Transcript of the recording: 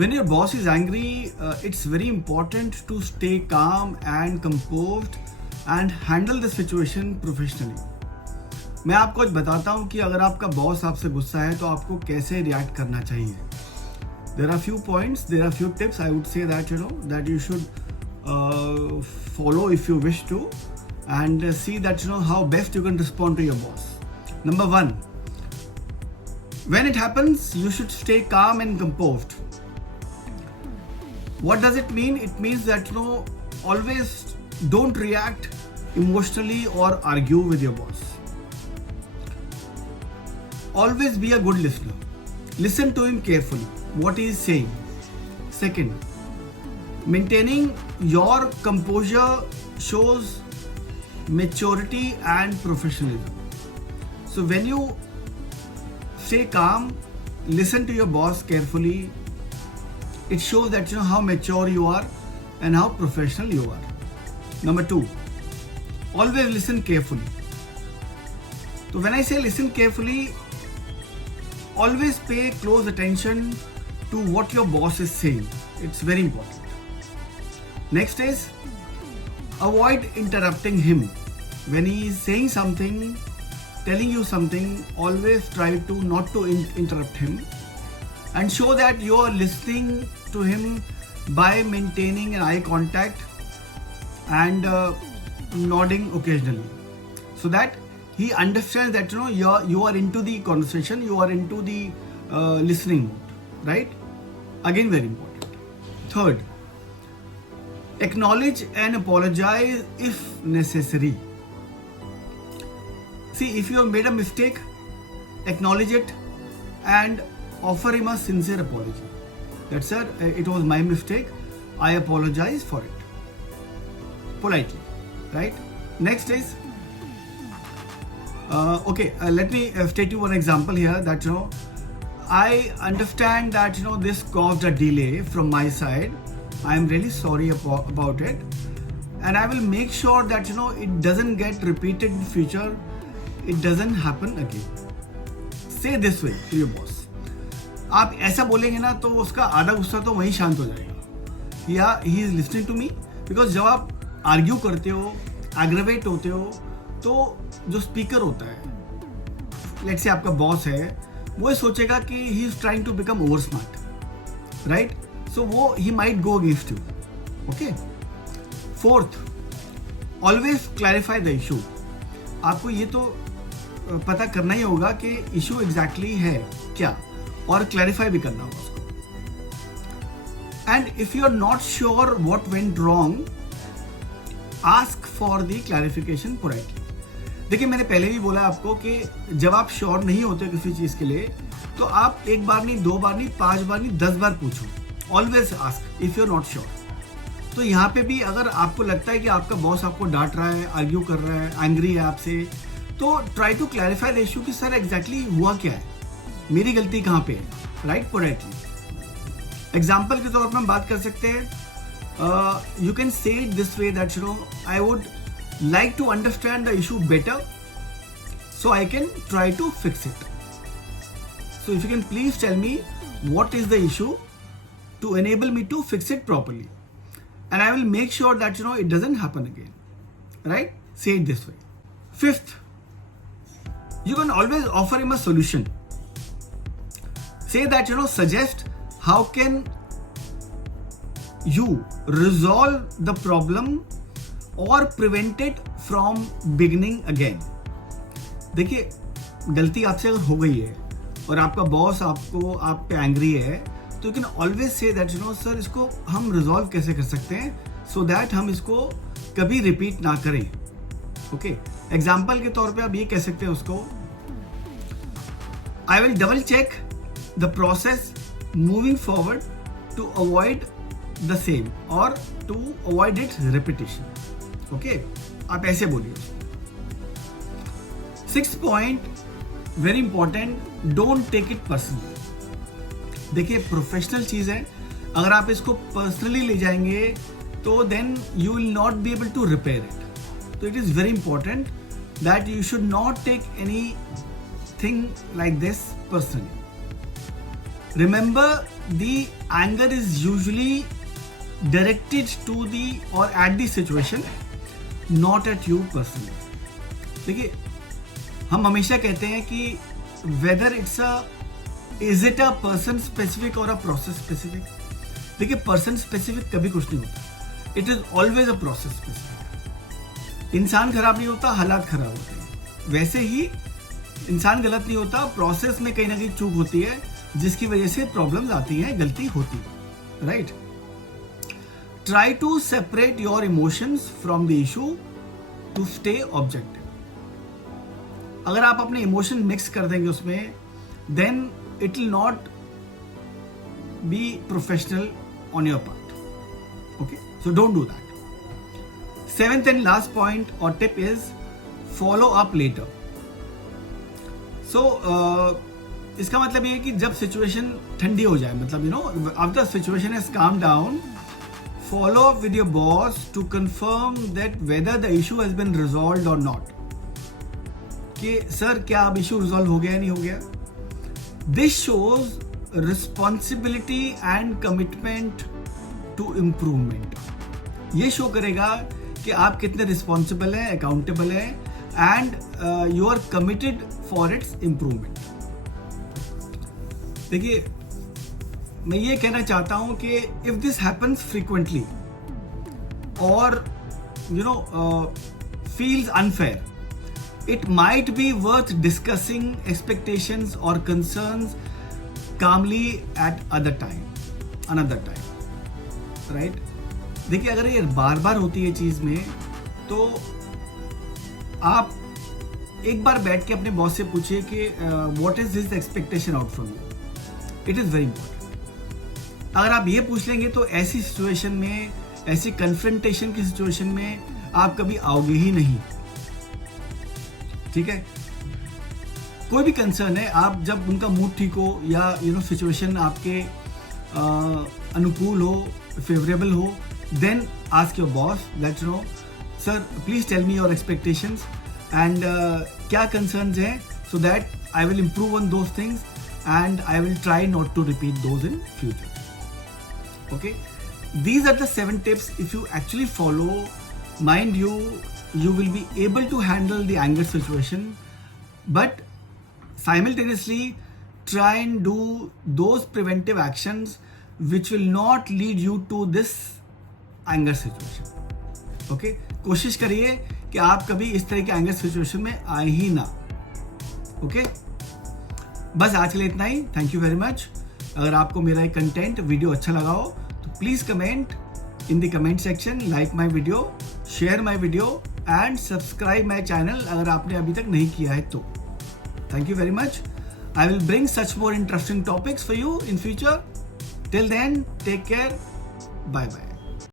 When your boss is angry, it's very important to stay calm and composed and handle the situation professionally. मैं आपको आज बताता हूँ कि अगर आपका बॉस आपसे गुस्सा है तो आपको कैसे रिएक्ट करना चाहिए. There are few points, there are few tips I would say that that you should follow if you wish to, and see that how best you can respond to your boss. Number one, when it happens, you should stay calm and composed. What does it mean? It means that always don't react emotionally or argue with your boss. Always be a good listener. Listen to him carefully, what he is saying. Second, maintaining your composure shows maturity and professionalism. So when you stay calm, listen to your boss carefully, it shows that how mature you are and how professional you are. Number two, always listen carefully. So when I say listen carefully, always pay close attention to what your boss is saying. It's very important. Next is, avoid interrupting him. When he is saying something, telling you something, always try to not to interrupt him, and show that you are listening to him by maintaining an eye contact and nodding occasionally, so that he understands that you are into the conversation, you are into the listening mode, right? Again, very important. Third, acknowledge and apologize if necessary. See, if you have made a mistake, acknowledge it and offer him a sincere apology. That, sir, it was my mistake, I apologize for it. Politely, right? Next is, let me state you one example here that I understand that this caused a delay from my side. I am really sorry about it, and I will make sure that it doesn't get repeated in future. It doesn't happen again. Say this way to your boss. आप ऐसा बोलेंगे ना तो उसका आधा गुस्सा तो वहीं शांत हो जाएगा. या he is listening to me. Because जब आप आर्ग्यू करते हो, एग्रेवेट होते हो, तो जो स्पीकर होता है, लेट्स से आपका बॉस है, वो सोचेगा कि he is trying to become over smart, right? So वो he might go against you. Okay. Fourth, always clarify the issue. आपको ये तो पता करना ही होगा कि इशू एग्जैक्टली है क्या, और क्लैरिफाई भी करना होगा उसको. And if you are not sure what went wrong, ask for the clarification politely. देखिए, मैंने पहले भी बोला आपको कि जब आप श्योर नहीं होते किसी चीज के लिए, तो आप एक बार नहीं, दो बार नहीं, 5 बार नहीं, 10 बार पूछो. Always ask if you are not sure. तो यहाँ पे भी अगर आपको लगता है कि आपका बॉस आपको डांट रहा है, आर्ग्यू कर रहा है, एंग्री है आपसे, तो try to clarify the issue कि सर एग्जैक्टली हुआ क्या है, मेरी गलती कहाँ पे है, राइट? पोलाइटली. एग्जाम्पल के तौर पर हम बात कर सकते हैं. You can say it this way that I would like to understand the issue better so I can try to fix it. So if you can please tell me what is the issue to enable me to fix it properly, and I will make sure that it doesn't happen again, right? Say it this way. Fifth, you can always offer him a solution. Say that suggest how can you resolve the problem और prevented from beginning again. देखिए, गलती आपसे अगर हो गई है और आपका बॉस आपको आप पे एंग्री है, तो you can always say that sir इसको हम रिजॉल्व कैसे कर सकते हैं सो दैट हम इसको कभी रिपीट ना करें. ओके. एग्जाम्पल के तौर पे आप ये कह सकते हैं उसको, I will double check the process moving forward to avoid the same or to avoid its repetition. Okay. आप ऐसे बोलिए. 6th point, very important, don't take it personally. देखिए, प्रोफेशनल चीज है, अगर आप इसको पर्सनली ले जाएंगे तो then you will not be able to repair it. तो it is very important that you should not take anything like this personally. Remember the anger is usually directed to the or at the situation, not at you personally. देखिए, हम हमेशा कहते हैं कि whether it's a is it a person specific or a process specific. देखिए, person specific कभी कुछ नहीं होता. It is always a process specific. इंसान खराब नहीं होता, हालात खराब होते हैं. वैसे ही इंसान गलत नहीं होता, प्रोसेस में कहीं ना कहीं चूक होती है जिसकी वजह से प्रॉब्लम्स आती हैं, गलती होती है. Right. Try to separate your emotions from the issue to stay objective. अगर आप अपने इमोशन मिक्स कर देंगे उसमें, then it will not be professional on your part. Okay, so don't do that. 7th and last point or tip is follow up letter. So इसका मतलब ये है कि जब सिचुएशन ठंडी हो जाए, मतलब you know after situation has calm down, follow up with your boss to confirm that whether the issue has been resolved और नॉट. कि सर क्या अब इशू रिजॉल्व हो गया या नहीं हो गया. This shows responsibility and commitment to improvement. ये शो करेगा कि आप कितने रिस्पॉन्सिबल हैं, अकाउंटेबल हैं, and you are committed for its improvement. देखिए, मैं ये कहना चाहता हूं कि इफ दिस हैपन्स फ्रीक्वेंटली और you know feels unfair, it might be worth discussing expectations or concerns calmly at another time. Right? देखिए, अगर ये बार बार होती है चीज में, तो आप एक बार बैठ के अपने बॉस से पूछिए कि what is this expectation out from you. It is very important. अगर आप ये पूछ लेंगे तो ऐसी सिचुएशन में, ऐसी कन्फ्रंटेशन की सिचुएशन में आप कभी आओगे ही नहीं. ठीक है. कोई भी कंसर्न है, आप जब उनका मूड ठीक हो या यू नो सिचुएशन आपके अनुकूल हो, फेवरेबल हो, then ask your boss that you know sir please tell me your expectations and क्या कंसर्न्स हैं, so that I will improve on those things and I will try not to repeat those in future. Okay, these are the 7 tips. If you actually follow, mind you will be able to handle the anger situation, but simultaneously try and do those preventive actions which will not lead you to this anger situation. Okay, कोशिश करिए कि आप कभी इस तरह के anger situation में आए ही ना. ओके, बस आज के लिए इतना ही. Thank you very much. अगर आपको मेरा ये कंटेंट वीडियो अच्छा लगा हो तो please comment in the comment section, like my video, share my video and subscribe my channel अगर आपने अभी तक नहीं किया है तो. Thank you very much. I will bring such more interesting topics for you in future. Till then, take care. Bye bye.